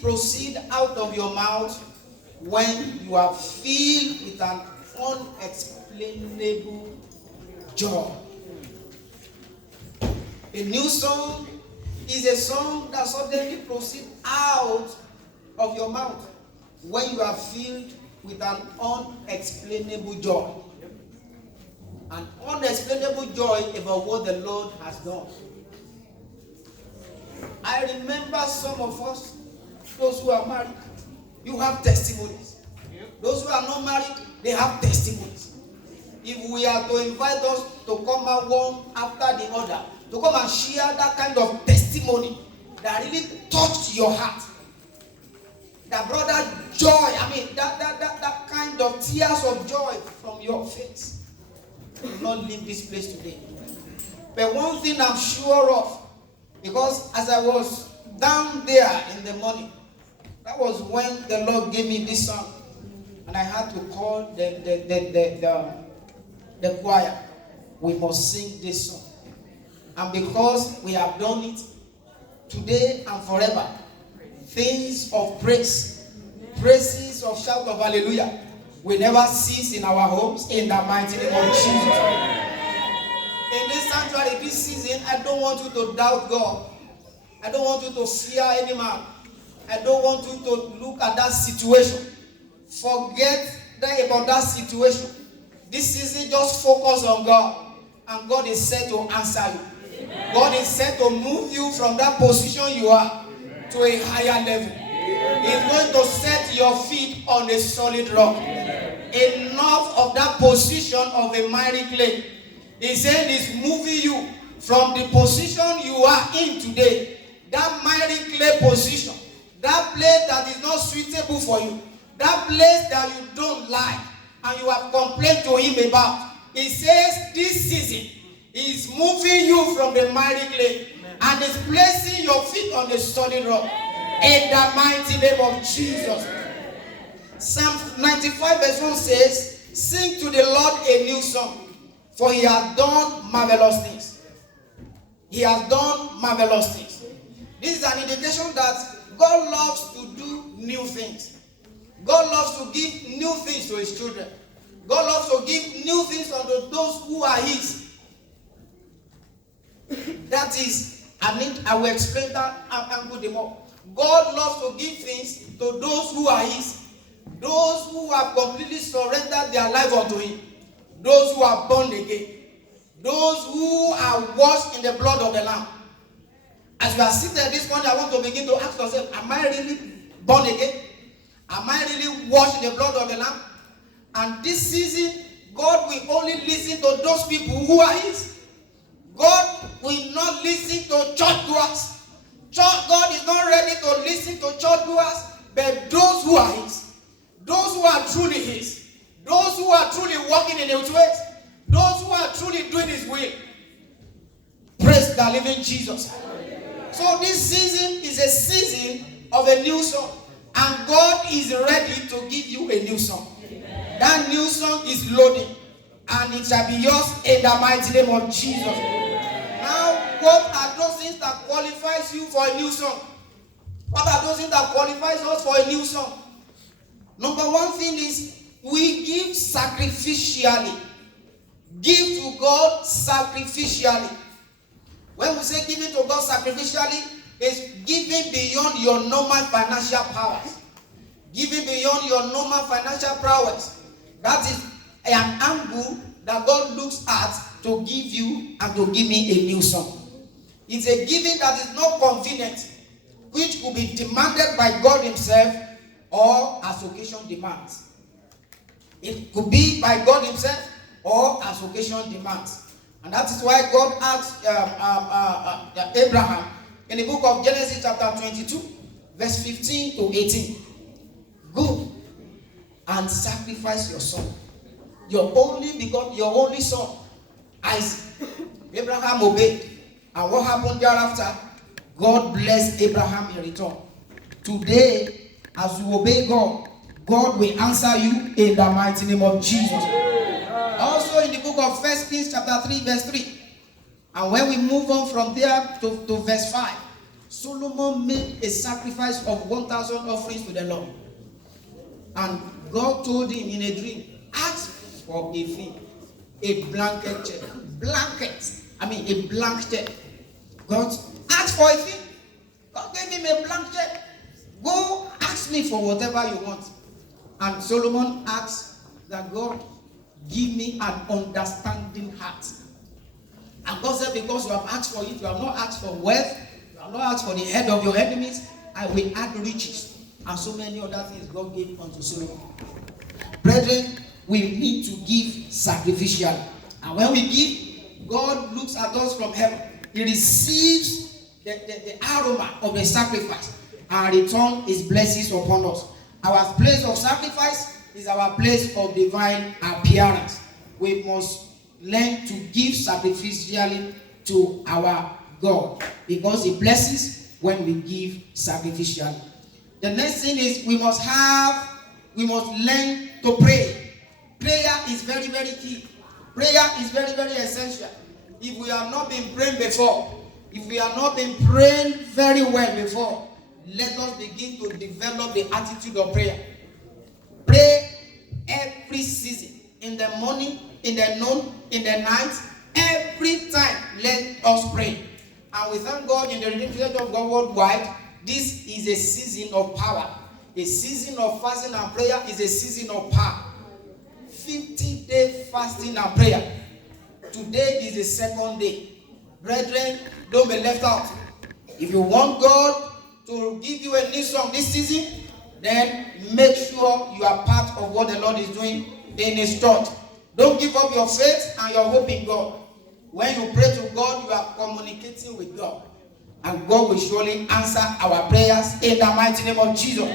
proceed out of your mouth when you are filled with an unexplainable joy. A new song is a song that suddenly proceeds out of your mouth when you are filled with an unexplainable joy. An unexplainable joy about what the Lord has done. I remember some of us, those who are married, you have testimonies. Those who are not married, they have testimonies. If we are to invite us to come out one after the other, to come and share that kind of testimony that really touched your heart, that brought that joy, that kind of tears of joy from your face, you will not leave this place today. But one thing I'm sure of, because as I was down there in the morning, that was when the Lord gave me this song, and I had to call the choir. We must sing this song, and because we have done it today and forever, things of praise, praises of shout of hallelujah, will never cease in our homes in the mighty name of Jesus. In this sanctuary, this season, I don't want you to doubt God. I don't want you to fear any man. I don't want you to look at that situation. Forget about that situation. This season, just focus on God. And God is set to answer you. Amen. God is set to move you from that position you are to a higher level. He's going to set your feet on a solid rock. Enough of that position of a miry clay. He said he's moving you from the position you are in today, that miry clay position, that place that is not suitable for you, that place that you don't like, and you have complained to him about. He says this season is moving you from the miry clay and is placing your feet on the solid rock in the mighty name of Jesus. Psalm 95 verse 1 says, sing to the Lord a new song, for he has done marvelous things. He has done marvelous things. This is an indication that God loves to do new things. God loves to give new things to his children. God loves to give new things unto those who are his. That is, I will explain that and put them up. God loves to give things to those who are his. Those who have completely surrendered their life unto him. Those who are born again. Those who are washed in the blood of the Lamb. As you are seated this morning, I want to begin to ask yourself, am I really born again? Am I really washed in the blood of the Lamb? And this season, God will only listen to those people who are his. God will not listen to churchgoers. God is not ready to listen to churchgoers, but those who are his. Those who are truly his. Those who are truly walking in his ways. Those who are truly doing his will. Praise the living Jesus. So this season is a season of a new song. And God is ready to give you a new song. That new song is loading. And it shall be yours in the mighty name of Jesus. Now, what are those things that qualifies you for a new song? What are those things that qualifies us for a new song? Number one thing is we give sacrificially. Give to God sacrificially. When we say giving to God sacrificially, it's giving beyond your normal financial powers. Giving beyond your normal financial prowess. That is an angle that God looks at to give you and to give me a new song. It's a giving that is not convenient, which could be demanded by God himself or as occasion demands. It could be by God himself or as occasion demands. And that is why God asked Abraham in the book of Genesis chapter 22, verse 15 to 18. Go and sacrifice your son. Your only son, Isaac. Abraham obeyed. And what happened thereafter? God blessed Abraham in return. Today, as you obey God, God will answer you in the mighty name of Jesus. Also in the book of 1 Kings chapter 3 verse 3. And when we move on from there to verse 5, Solomon made a sacrifice of 1,000 offerings to the Lord. And God told him in a dream, ask for a thing, a blanket check. A blank check. God asked for a thing. God gave him a blank check. Go ask me for whatever you want. And Solomon asked that God give me an understanding heart. And God said, because you have asked for it, you have not asked for wealth, you have not asked for the head of your enemies, I will add riches. And so many other things God gave unto Solomon. Brethren, we need to give sacrificially. And when we give, God looks at us from heaven. He receives the aroma of the sacrifice and return his blessings upon us. Our place of sacrifice is our place of divine appearance. We must learn to give sacrificially to our God, because he blesses when we give sacrificially. The next thing is we must learn to pray. Prayer is very, very key. Prayer is very, very essential. If we have not been praying before, if we have not been praying very well before, let us begin to develop the attitude of prayer. Pray every season, in the morning, in the noon, in the night, every time. Let us pray. And we thank God in the Redeemed Church of God worldwide. This is a season of power. A season of fasting and prayer is a season of power. 50-day fasting and prayer. Today is the second day. Brethren, don't be left out. If you want God to give you a new song this season, then make sure you are part of what the Lord is doing in his church. Don't give up your faith and your hope in God. When you pray to God, you are communicating with God. And God will surely answer our prayers in the mighty name of Jesus.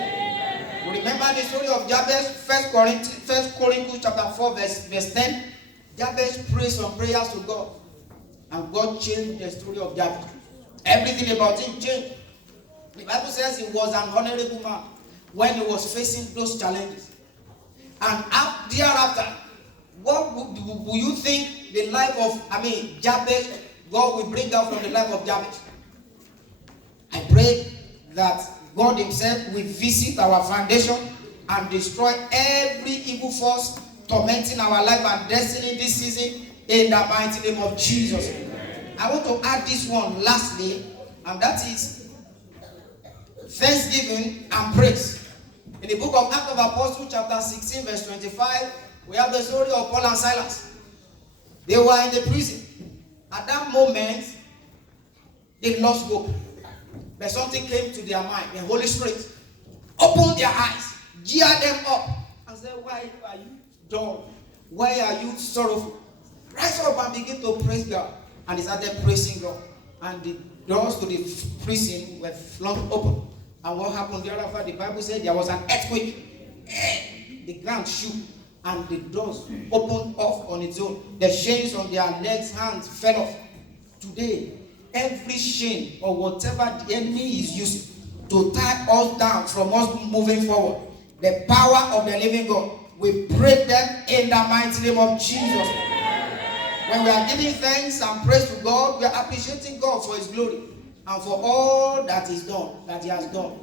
Remember the story of Jabez, 1 Corinthians chapter 4, verse 10. Jabez prayed some prayers to God. And God changed the story of Jabez. Everything about him changed. The Bible says he was an honorable man when he was facing those challenges. And thereafter, what will you think the life of, Jabez, God will bring out from the life of Jabez? I pray that God himself will visit our foundation and destroy every evil force tormenting our life and destiny this season in the mighty name of Jesus. I want to add this one lastly, and that is thanksgiving and praise. In the book of Acts of Apostles chapter 16 verse 25, we have the story of Paul and Silas. They were in the prison. At that moment, they lost hope. But something came to their mind. The Holy Spirit opened their eyes, geared them up, and said, why are you dull? Why are you sorrowful? Rise up and begin to praise God. And they started praising God. And the doors to the prison were flung open. And what happened thereafter? The Bible said there was an earthquake. The ground shook. And the doors opened off on its own. The chains on their legs, hands fell off. Today, every chain or whatever the enemy is using to tie us down from us moving forward, the power of the living God will break them in the mighty name of Jesus. When we are giving thanks and praise to God, we are appreciating God for his glory and for all that is done, that he has done.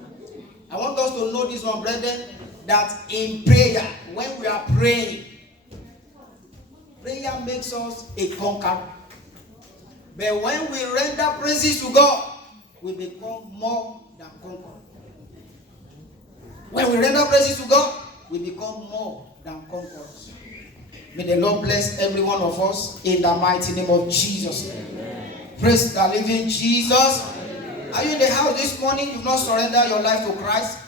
I want us to know this one, brethren, that in prayer, when we are praying, prayer makes us a conqueror. But when we render praises to God, we become more than conquerors. When we render praises to God, we become more than conquerors. May the Lord bless every one of us in the mighty name of Jesus. Amen. Praise the living Jesus. Amen. Are you in the house this morning? You've not surrendered your life to Christ.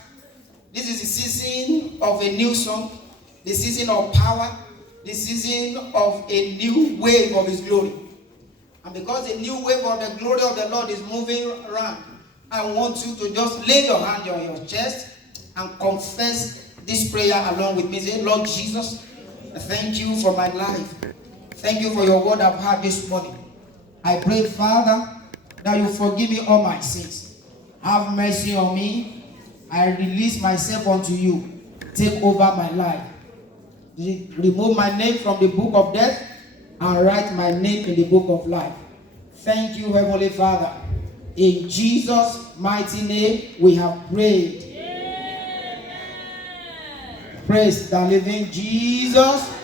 This is the season of a new song, the season of power, the season of a new wave of his glory. And because the new wave of the glory of the Lord is moving around, I want you to just lay your hand on your chest and confess this prayer along with me. Say, Lord Jesus, thank you for my life. Thank you for your word I've heard this morning. I pray, Father, that you forgive me all my sins. Have mercy on me. I release myself unto you. Take over my life. Remove my name from the book of death and write my name in the book of life. Thank you, Heavenly Father, In Jesus' mighty name, we have prayed. Amen. Praise the living Jesus.